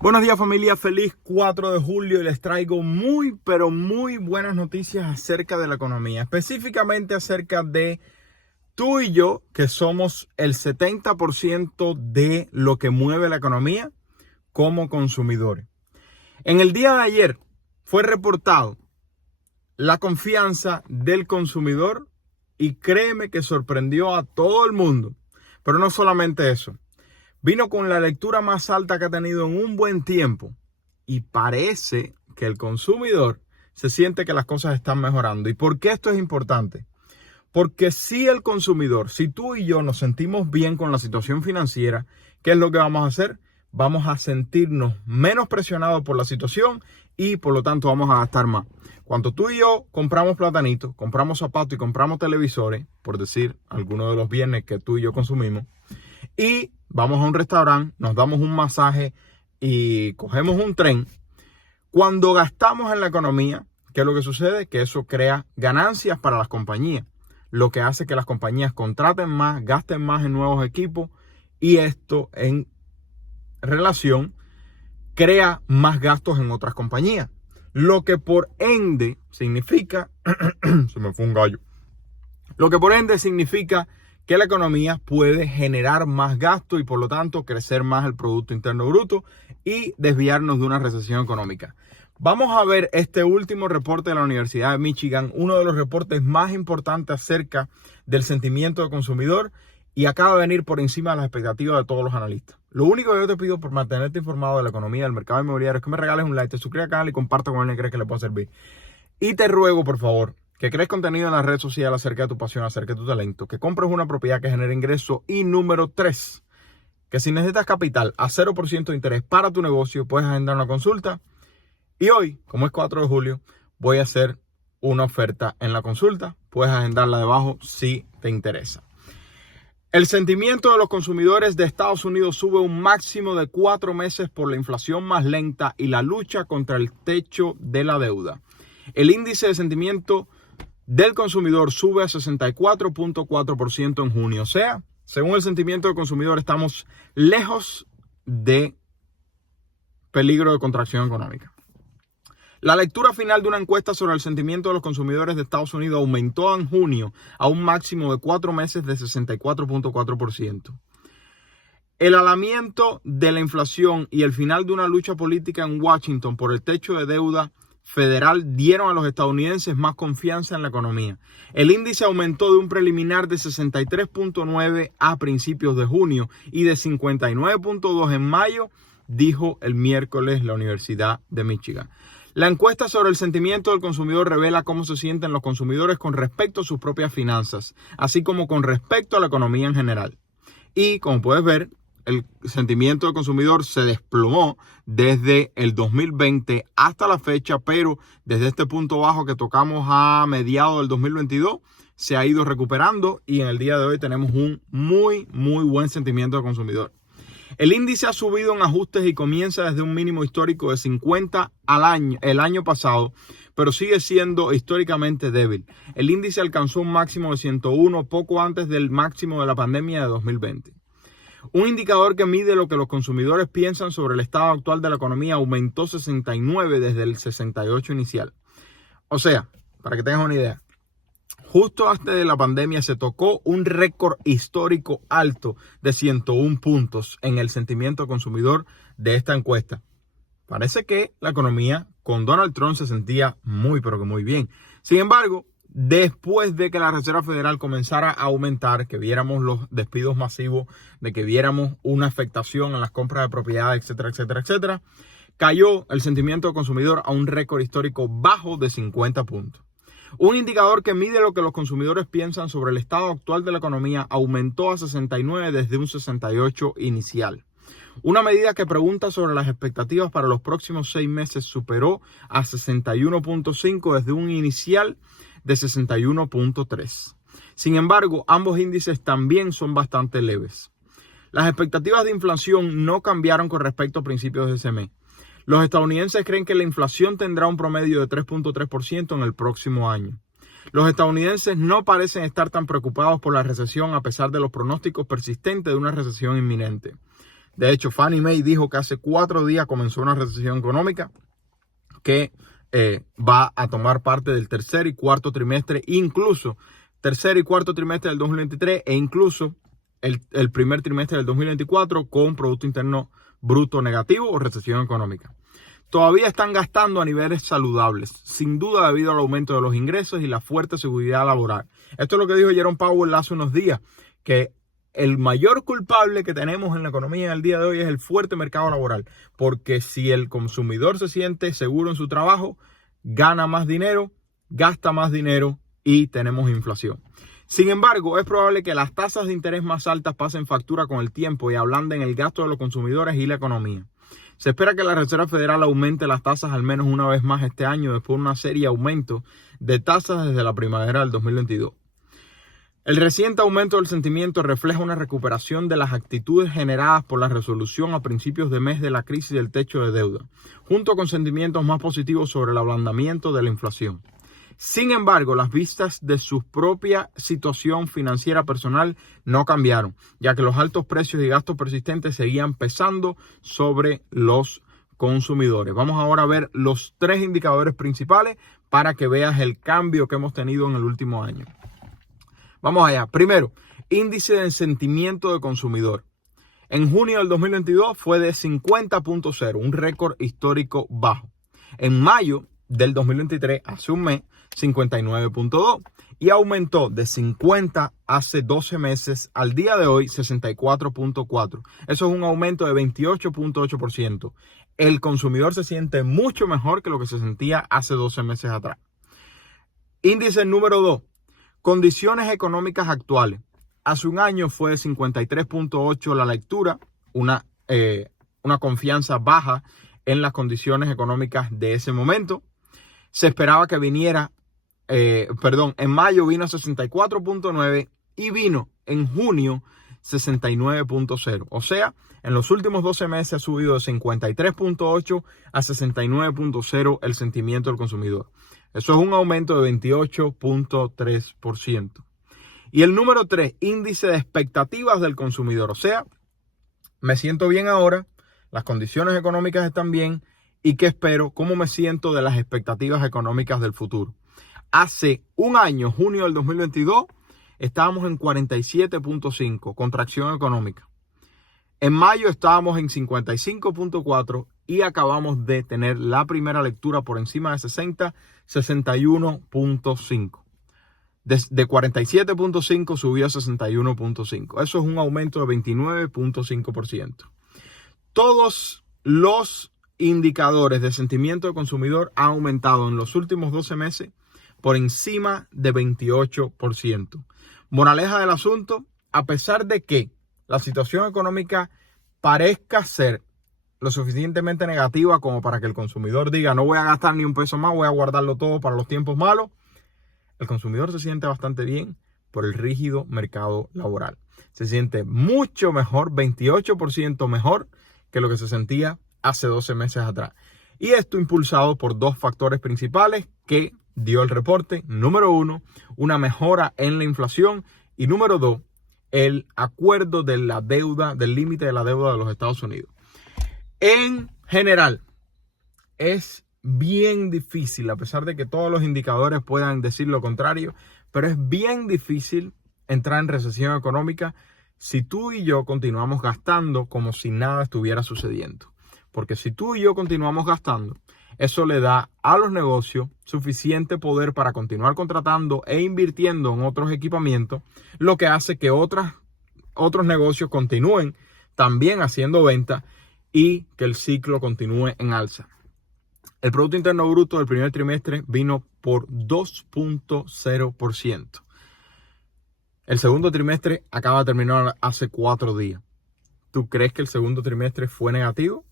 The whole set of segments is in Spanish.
Buenos días familia, feliz 4 de julio y les traigo muy buenas noticias acerca de la economía, específicamente acerca de tú y yo, que somos el 70% de lo que mueve la economía como consumidores. En el día de ayer fue reportado la confianza del consumidor y créeme que sorprendió a todo el mundo, pero no solamente eso. Vino con la lectura más alta que ha tenido en un buen tiempo y parece que el consumidor se siente que las cosas están mejorando. ¿Y por qué esto es importante? Porque si el consumidor, si tú y yo nos sentimos bien con la situación financiera, ¿qué es lo que vamos a hacer? Vamos a sentirnos menos presionados por la situación y por lo tanto vamos a gastar más. Cuando tú y yo compramos platanitos, compramos zapatos y compramos televisores, por decir algunos de los bienes que tú y yo consumimos, y vamos a un restaurante, nos damos un masaje y cogemos un tren. Cuando gastamos en la economía, ¿qué es lo que sucede? Que eso crea ganancias para las compañías, lo que hace que las compañías contraten más, gasten más en nuevos equipos y esto en relación crea más gastos en otras compañías. Lo que por ende significa, se me fue un gallo, lo que por ende significa que la economía puede generar más gasto y por lo tanto crecer más el Producto Interno Bruto y desviarnos de una recesión económica. Vamos a ver este último reporte de la Universidad de Michigan, uno de los reportes más importantes acerca del sentimiento del consumidor y acaba de venir por encima de las expectativas de todos los analistas. Lo único que yo te pido por mantenerte informado de la economía, del mercado inmobiliario, es que me regales un like, te suscribas al canal y comparta con alguien que crees que le pueda servir. Y te ruego, por favor, que crees contenido en las redes sociales acerca de tu pasión, acerca de tu talento, que compres una propiedad que genere ingreso y número 3, que si necesitas capital a 0% de interés para tu negocio, puedes agendar una consulta. Y hoy, como es 4 de julio, voy a hacer una oferta en la consulta. Puedes agendarla debajo si te interesa. El sentimiento de los consumidores de Estados Unidos sube un máximo de 4 meses por la inflación más lenta y la lucha contra el techo de la deuda. El índice de sentimiento del consumidor sube a 64.4% en junio. O sea, según el sentimiento del consumidor, estamos lejos de peligro de contracción económica. La lectura final de una encuesta sobre el sentimiento de los consumidores de Estados Unidos aumentó en junio a un máximo de 4 meses de 64.4%. El alamiento de la inflación y el final de una lucha política en Washington por el techo de deuda federal dieron a los estadounidenses más confianza en la economía. El índice aumentó de un preliminar de 63.9 a principios de junio y de 59.2 en mayo, dijo el miércoles la Universidad de Michigan. La encuesta sobre el sentimiento del consumidor revela cómo se sienten los consumidores con respecto a sus propias finanzas, así como con respecto a la economía en general. Y como puedes ver, el sentimiento del consumidor se desplomó desde el 2020 hasta la fecha, pero desde este punto bajo que tocamos a mediados del 2022, se ha ido recuperando y en el día de hoy tenemos un muy buen sentimiento del consumidor. El índice ha subido en ajustes y comienza desde un mínimo histórico de 50 el año pasado, pero sigue siendo históricamente débil. El índice alcanzó un máximo de 101 poco antes del máximo de la pandemia de 2020. Un indicador que mide lo que los consumidores piensan sobre el estado actual de la economía aumentó 69 desde el 68 inicial. O sea, para que tengas una idea, justo antes de la pandemia se tocó un récord histórico alto de 101 puntos en el sentimiento consumidor de esta encuesta. Parece que la economía con Donald Trump se sentía muy bien. Sin embargo, después de que la Reserva Federal comenzara a aumentar, que viéramos los despidos masivos, de que viéramos una afectación en las compras de propiedades, etcétera, cayó el sentimiento del consumidor a un récord histórico bajo de 50 puntos. Un indicador que mide lo que los consumidores piensan sobre el estado actual de la economía aumentó a 69 desde un 68 inicial. Una medida que pregunta sobre las expectativas para los próximos 6 meses superó a 61.5 desde un inicial de 61.3. Sin embargo, ambos índices también son bastante leves. Las expectativas de inflación no cambiaron con respecto a principios de ese mes. Los estadounidenses creen que la inflación tendrá un promedio de 3.3% en el próximo año. Los estadounidenses no parecen estar tan preocupados por la recesión a pesar de los pronósticos persistentes de una recesión inminente. De hecho, Fannie Mae dijo que hace 4 días comenzó una recesión económica que va a tomar parte del tercer y cuarto trimestre, incluso tercer y cuarto trimestre del 2023 e incluso el primer trimestre del 2024 con Producto Interno Bruto negativo o recesión económica. Todavía están gastando a niveles saludables, sin duda debido al aumento de los ingresos y la fuerte seguridad laboral. Esto es lo que dijo Jerome Powell hace unos días, que el mayor culpable que tenemos en la economía en el día de hoy es el fuerte mercado laboral, porque si el consumidor se siente seguro en su trabajo, gana más dinero, gasta más dinero y tenemos inflación. Sin embargo, es probable que las tasas de interés más altas pasen factura con el tiempo y ablanden el gasto de los consumidores y la economía. Se espera que la Reserva Federal aumente las tasas al menos una vez más este año después de una serie de aumentos de tasas desde la primavera del 2022. El reciente aumento del sentimiento refleja una recuperación de las actitudes generadas por la resolución a principios de mes de la crisis del techo de deuda, junto con sentimientos más positivos sobre el ablandamiento de la inflación. Sin embargo, las vistas de su propia situación financiera personal no cambiaron, ya que los altos precios y gastos persistentes seguían pesando sobre los consumidores. Vamos ahora a ver los 3 indicadores principales para que veas el cambio que hemos tenido en el último año. Vamos allá. Primero, índice de sentimiento de consumidor. En junio del 2022 fue de 50.0, un récord histórico bajo. En mayo del 2023, hace un mes, 59.2 y aumentó de 50 hace 12 meses al día de hoy 64.4. Eso es un aumento de 28.8%. El consumidor se siente mucho mejor que lo que se sentía hace 12 meses atrás. Índice número 2. Condiciones económicas actuales. Hace un año fue de 53.8 la lectura, una confianza baja en las condiciones económicas de ese momento. Se esperaba que viniera, en mayo vino a 64.9 y vino en junio 69.0. O sea, en los últimos 12 meses ha subido de 53.8 a 69.0 el sentimiento del consumidor. Eso es un aumento de 28.3%. Y el número 3, índice de expectativas del consumidor. O sea, me siento bien ahora, las condiciones económicas están bien y ¿qué espero? ¿Cómo me siento de las expectativas económicas del futuro? Hace un año, junio del 2022, estábamos en 47.5, contracción económica. En mayo estábamos en 55.4 y acabamos de tener la primera lectura por encima de 60, 61.5. De 47.5 subió a 61.5. Eso es un aumento de 29.5%. Todos los indicadores de sentimiento del consumidor han aumentado en los últimos 12 meses por encima de 28%. Moraleja del asunto, a pesar de que la situación económica parezca ser lo suficientemente negativa como para que el consumidor diga no voy a gastar ni un peso más, voy a guardarlo todo para los tiempos malos, el consumidor se siente bastante bien por el rígido mercado laboral. Se siente mucho mejor, 28% mejor que lo que se sentía hace 12 meses atrás. Y esto impulsado por 2 factores principales que dio el reporte. Número 1, una mejora en la inflación. Y número 2, el acuerdo de la deuda, del límite de la deuda de los Estados Unidos. En general, es bien difícil, a pesar de que todos los indicadores puedan decir lo contrario, pero es bien difícil entrar en recesión económica si tú y yo continuamos gastando como si nada estuviera sucediendo. Porque si tú y yo continuamos gastando, eso le da a los negocios suficiente poder para continuar contratando e invirtiendo en otros equipamientos, lo que hace que otros negocios continúen también haciendo ventas y que el ciclo continúe en alza. El Producto Interno Bruto del primer trimestre vino por 2.0%. El segundo trimestre acaba de terminar hace 4 días. ¿Tú crees que el segundo trimestre fue negativo?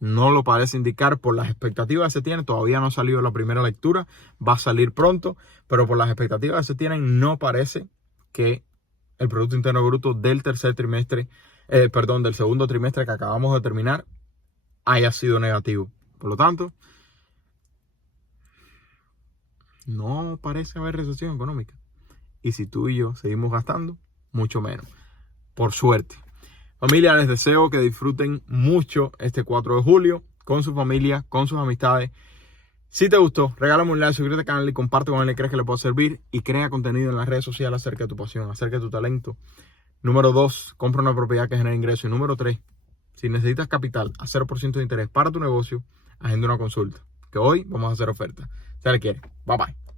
No lo parece indicar por las expectativas que se tienen. Todavía no ha salido la primera lectura. Va a salir pronto. Pero por las expectativas que se tienen, no parece que el Producto Interno Bruto del del segundo trimestre que acabamos de terminar haya sido negativo. Por lo tanto, no parece haber recesión económica. Y si tú y yo seguimos gastando, mucho menos. Por suerte. Familia, les deseo que disfruten mucho este 4 de julio con su familia, con sus amistades. Si te gustó, regálame un like, suscríbete al canal y comparte con él que crees que le pueda servir. Y crea contenido en las redes sociales acerca de tu pasión, acerca de tu talento. Número 2, compra una propiedad que genere ingresos. Y número 3, si necesitas capital a 0% de interés para tu negocio, agenda una consulta. Que hoy vamos a hacer oferta. Se le quiere. Bye bye.